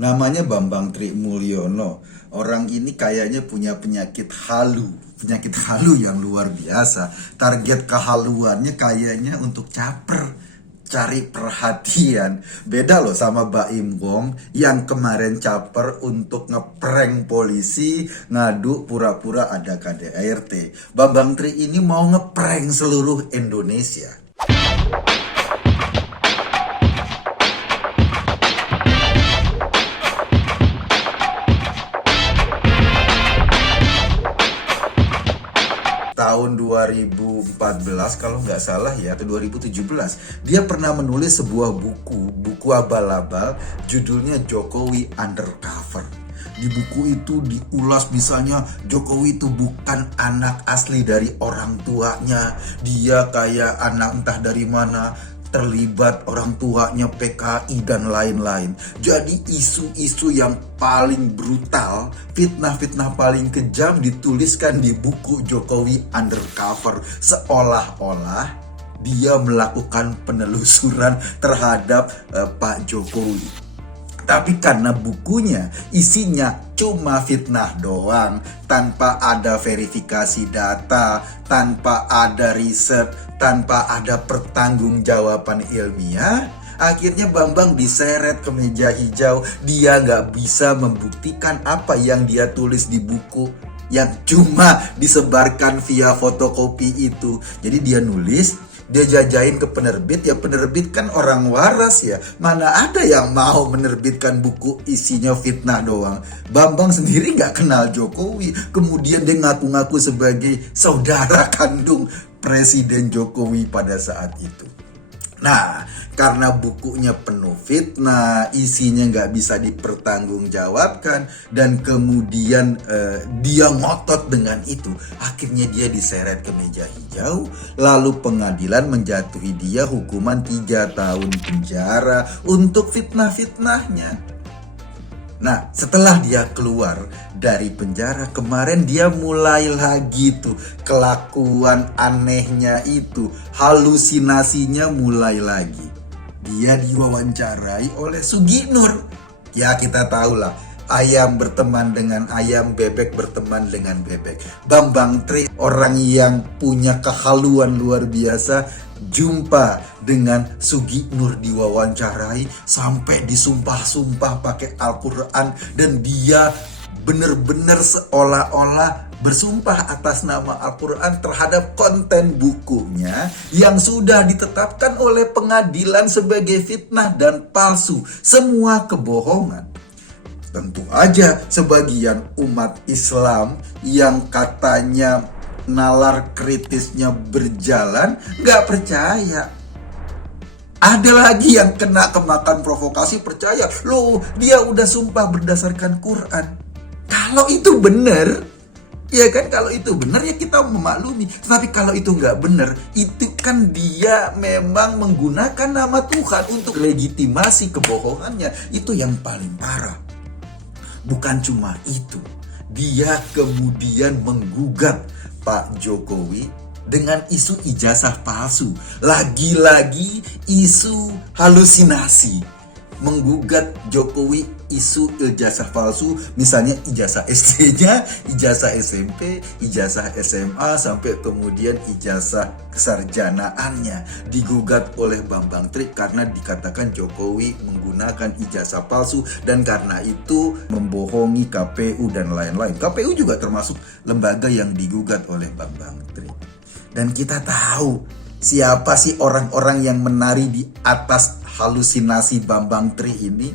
Namanya Bambang Tri Mulyono. Orang ini kayaknya punya penyakit halu. Penyakit halu yang luar biasa. Target kehaluannya kayaknya untuk caper, cari perhatian. Beda loh sama Baim Wong yang kemarin caper untuk ngeprank polisi, ngadu pura-pura ada KDRT. Bambang Tri ini mau ngeprank seluruh Indonesia. Tahun 2014 kalau nggak salah ya, atau 2017, dia pernah menulis sebuah buku abal-abal, judulnya Jokowi Undercover. Di buku itu diulas misalnya Jokowi itu bukan anak asli dari orang tuanya, dia kayak anak entah dari mana, terlibat orang tuanya PKI dan lain-lain. Jadi isu-isu yang paling brutal, fitnah-fitnah paling kejam dituliskan di buku Jokowi Undercover, seolah-olah dia melakukan penelusuran terhadap Pak Jokowi. Tapi karena bukunya isinya cuma fitnah doang, tanpa ada verifikasi data, tanpa ada riset, tanpa ada pertanggungjawaban ilmiah, akhirnya Bambang diseret ke meja hijau. Dia nggak bisa membuktikan apa yang dia tulis di buku yang cuma disebarkan via fotokopi itu. Jadi dia nulis, dia jajain ke penerbit, ya penerbit kan orang waras ya. Mana ada yang mau menerbitkan buku isinya fitnah doang. Bambang sendiri nggak kenal Jokowi. Kemudian dia ngaku-ngaku sebagai saudara kandung Presiden Jokowi pada saat itu. Nah, karena bukunya penuh fitnah, isinya nggak bisa dipertanggungjawabkan, dan kemudian dia ngotot dengan itu, akhirnya dia diseret ke meja hijau, lalu pengadilan menjatuhi dia hukuman 3 tahun penjara untuk fitnah-fitnahnya. Nah, setelah dia keluar dari penjara, kemarin dia mulai lagi tuh kelakuan anehnya itu, halusinasinya mulai lagi. Dia diwawancarai oleh Sugi Nur. Ya, kita tahulah, ayam berteman dengan ayam, bebek berteman dengan bebek. Bambang Tri, orang yang punya kehaluan luar biasa, jumpa dengan Sugi Nur diwawancarai sampai disumpah-sumpah pakai Al-Quran, dan dia benar-benar seolah-olah bersumpah atas nama Al-Quran terhadap konten bukunya yang sudah ditetapkan oleh pengadilan sebagai fitnah dan palsu, semua kebohongan. Tentu aja sebagian umat Islam yang katanya nalar kritisnya berjalan nggak percaya. Ada lagi yang kena kemakan provokasi percaya, loh dia udah sumpah berdasarkan Quran. Kalau itu benar, ya kan, kalau itu benar ya kita memaklumi. Tapi kalau itu nggak benar, itu kan dia memang menggunakan nama Tuhan untuk legitimasi kebohongannya. Itu yang paling parah. Bukan cuma itu, dia kemudian menggugat Pak Jokowi dengan isu ijazah palsu. Lagi-lagi isu halusinasi. Menggugat Jokowi isu ijazah palsu, misalnya ijazah SD-nya, ijazah SMP, ijazah SMA, sampai kemudian ijazah kesarjanaannya digugat oleh Bambang Tri karena dikatakan Jokowi menggunakan ijazah palsu, dan karena itu membohongi KPU dan lain-lain. KPU juga termasuk lembaga yang digugat oleh Bambang Tri. Dan kita tahu siapa sih orang-orang yang menari di atas halusinasi Bambang Tri ini.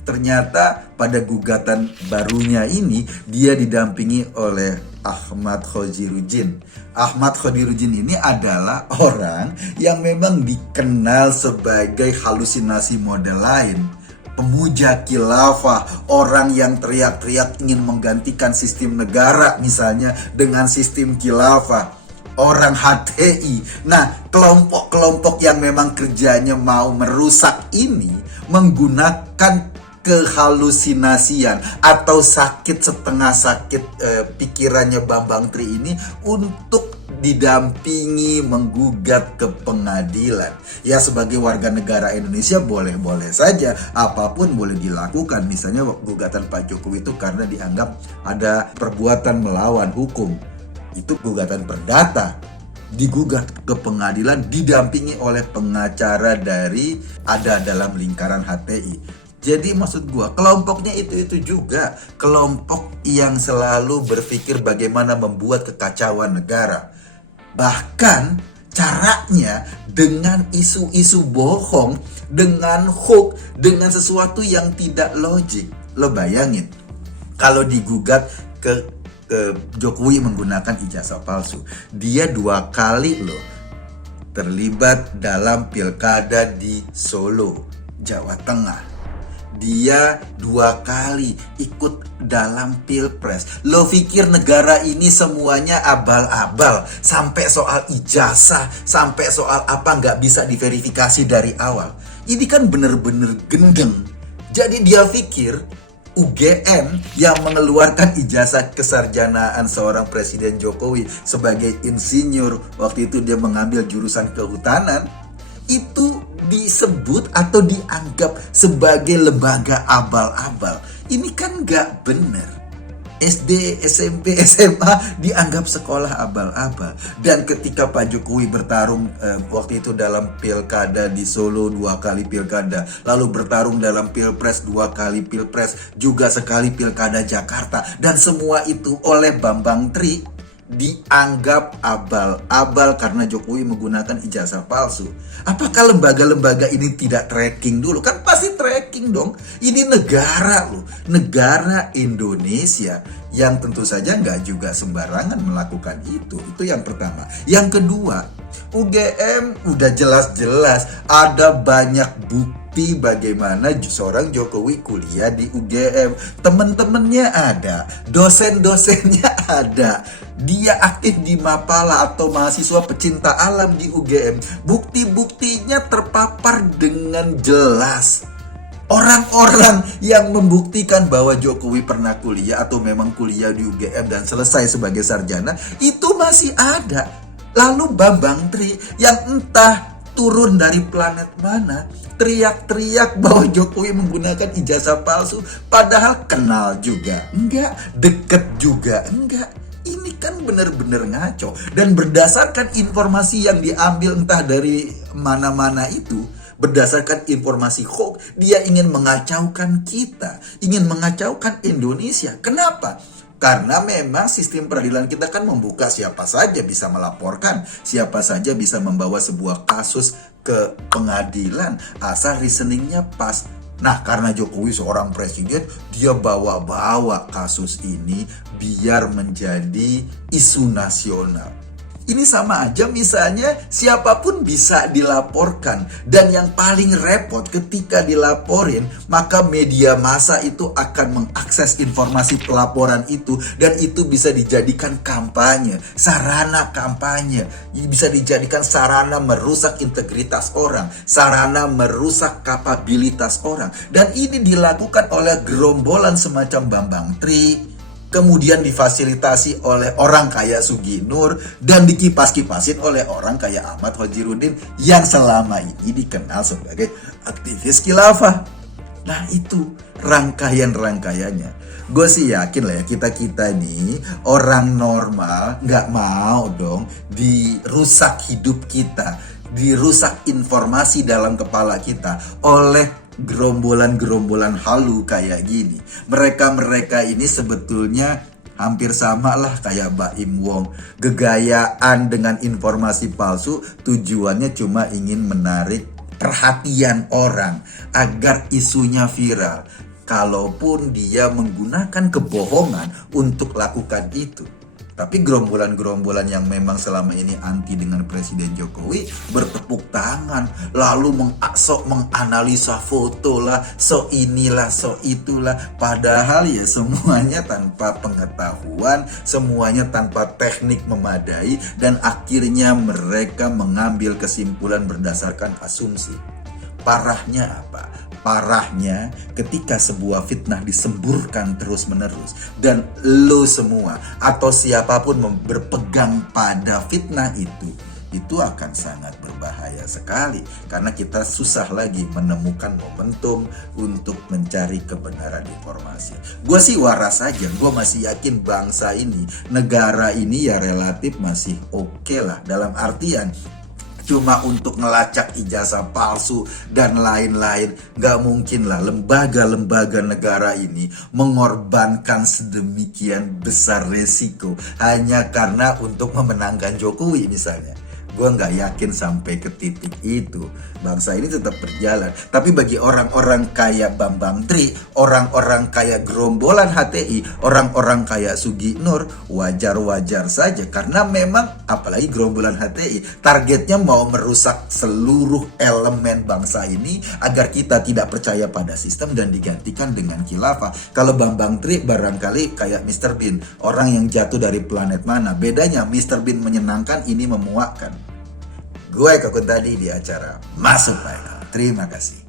Ternyata pada gugatan barunya ini dia didampingi oleh Ahmad Khodirudin. Ahmad Khodirudin ini adalah orang yang memang dikenal sebagai halusinasi model lain, pemuja khilafah, orang yang teriak-teriak ingin menggantikan sistem negara misalnya dengan sistem khilafah, orang HTI. Nah, kelompok-kelompok yang memang kerjanya mau merusak ini menggunakan kehalusinasian atau sakit setengah sakit pikirannya Bambang Tri ini untuk didampingi menggugat ke pengadilan. Ya sebagai warga negara Indonesia boleh-boleh saja, apapun boleh dilakukan. Misalnya gugatan Pak Jokowi itu karena dianggap ada perbuatan melawan hukum. Itu gugatan perdata, digugat ke pengadilan didampingi oleh pengacara dari ada dalam lingkaran HTI. Jadi maksud gua, kelompoknya itu juga kelompok yang selalu berpikir bagaimana membuat kekacauan negara. Bahkan caranya dengan isu-isu bohong, dengan hoax, dengan sesuatu yang tidak logik. Lo bayangin, kalau digugat ke Jokowi menggunakan ijazah palsu, dia 2 kali loh terlibat dalam pilkada di Solo, Jawa Tengah. Dia 2 kali ikut dalam pilpres. Lo pikir negara ini semuanya abal-abal? Sampai soal ijazah, sampai soal apa nggak bisa diverifikasi dari awal. Ini kan bener-bener gendeng. Jadi dia pikir UGM yang mengeluarkan ijazah kesarjanaan seorang Presiden Jokowi sebagai insinyur, waktu itu dia mengambil jurusan kehutanan, itu disebut atau dianggap sebagai lembaga abal-abal. Ini kan gak bener. SD, SMP, SMA dianggap sekolah abal-abal. Dan ketika Pak Jokowi bertarung waktu itu dalam pilkada di Solo 2 kali pilkada, lalu bertarung dalam pilpres 2 kali pilpres, juga sekali pilkada Jakarta, dan semua itu oleh Bambang Tri dianggap abal-abal karena Jokowi menggunakan ijazah palsu. Apakah lembaga-lembaga ini tidak tracking dulu? Kan pasti tracking dong. Ini negara loh, negara Indonesia yang tentu saja nggak juga sembarangan melakukan itu. Itu yang pertama. Yang kedua, UGM udah jelas-jelas ada banyak bukti bagaimana seorang Jokowi kuliah di UGM. Temen-temennya ada, dosen-dosennya ada. Dia aktif di Mapala atau mahasiswa pecinta alam di UGM. Bukti-buktinya terpapar dengan jelas. Orang-orang yang membuktikan bahwa Jokowi pernah kuliah atau memang kuliah di UGM dan selesai sebagai sarjana, itu masih ada. Lalu Bambang Tri yang entah turun dari planet mana, teriak-teriak bahwa Jokowi menggunakan ijazah palsu, padahal kenal juga enggak, deket juga enggak. Ini kan benar-benar ngaco. Dan berdasarkan informasi yang diambil entah dari mana-mana itu, berdasarkan informasi hoax, dia ingin mengacaukan kita, ingin mengacaukan Indonesia. Kenapa? Karena memang sistem peradilan kita kan membuka siapa saja bisa melaporkan, siapa saja bisa membawa sebuah kasus ke pengadilan, asal reasoningnya pas. Nah, karena Jokowi seorang presiden, dia bawa-bawa kasus ini biar menjadi isu nasional. Ini sama aja misalnya siapapun bisa dilaporkan. Dan yang paling repot ketika dilaporin, maka media massa itu akan mengakses informasi pelaporan itu. Dan itu bisa dijadikan kampanye, sarana kampanye. Bisa dijadikan sarana merusak integritas orang, sarana merusak kapabilitas orang. Dan ini dilakukan oleh gerombolan semacam Bambang Tri, kemudian difasilitasi oleh orang kayak Sugi Nur, dan dikipas-kipasin oleh orang kayak Ahmad Hodjiruddin yang selama ini dikenal sebagai aktivis khilafah. Nah, itu rangkaian-rangkaiannya. Gue sih yakin lah ya, kita-kita nih orang normal nggak mau dong dirusak hidup kita, dirusak informasi dalam kepala kita oleh gerombolan-gerombolan halu kayak gini. Mereka-mereka ini sebetulnya hampir sama lah kayak Baim Wong. Gegayaan dengan informasi palsu tujuannya cuma ingin menarik perhatian orang agar isunya viral. Kalaupun dia menggunakan kebohongan untuk lakukan itu. Tapi gerombolan-gerombolan yang memang selama ini anti dengan Presiden Jokowi bertepuk tangan, lalu menganalisa foto lah, so inilah, so itulah. Padahal ya semuanya tanpa pengetahuan, semuanya tanpa teknik memadai, dan akhirnya mereka mengambil kesimpulan berdasarkan asumsi. Parahnya apa? Parahnya ketika sebuah fitnah disemburkan terus-menerus dan lo semua atau siapapun berpegang pada fitnah itu akan sangat berbahaya sekali karena kita susah lagi menemukan momentum untuk mencari kebenaran informasi. Gue sih waras aja, gue masih yakin bangsa ini, negara ini ya relatif masih oke lah, dalam artian cuma untuk ngelacak ijazah palsu dan lain-lain. Gak mungkin lah lembaga-lembaga negara ini mengorbankan sedemikian besar resiko hanya karena untuk memenangkan Jokowi misalnya. Gue nggak yakin sampai ke titik itu. Bangsa ini tetap berjalan. Tapi bagi orang-orang kayak Bambang Tri, orang-orang kayak gerombolan HTI, orang-orang kayak Sugi Nur, wajar-wajar saja. Karena memang apalagi gerombolan HTI, targetnya mau merusak seluruh elemen bangsa ini agar kita tidak percaya pada sistem dan digantikan dengan khilafah. Kalau Bambang Tri barangkali kayak Mr. Bean, orang yang jatuh dari planet mana. Bedanya Mr. Bean menyenangkan, ini memuakkan. Gue Kakun tadi di acara Masuk Baik. Terima kasih.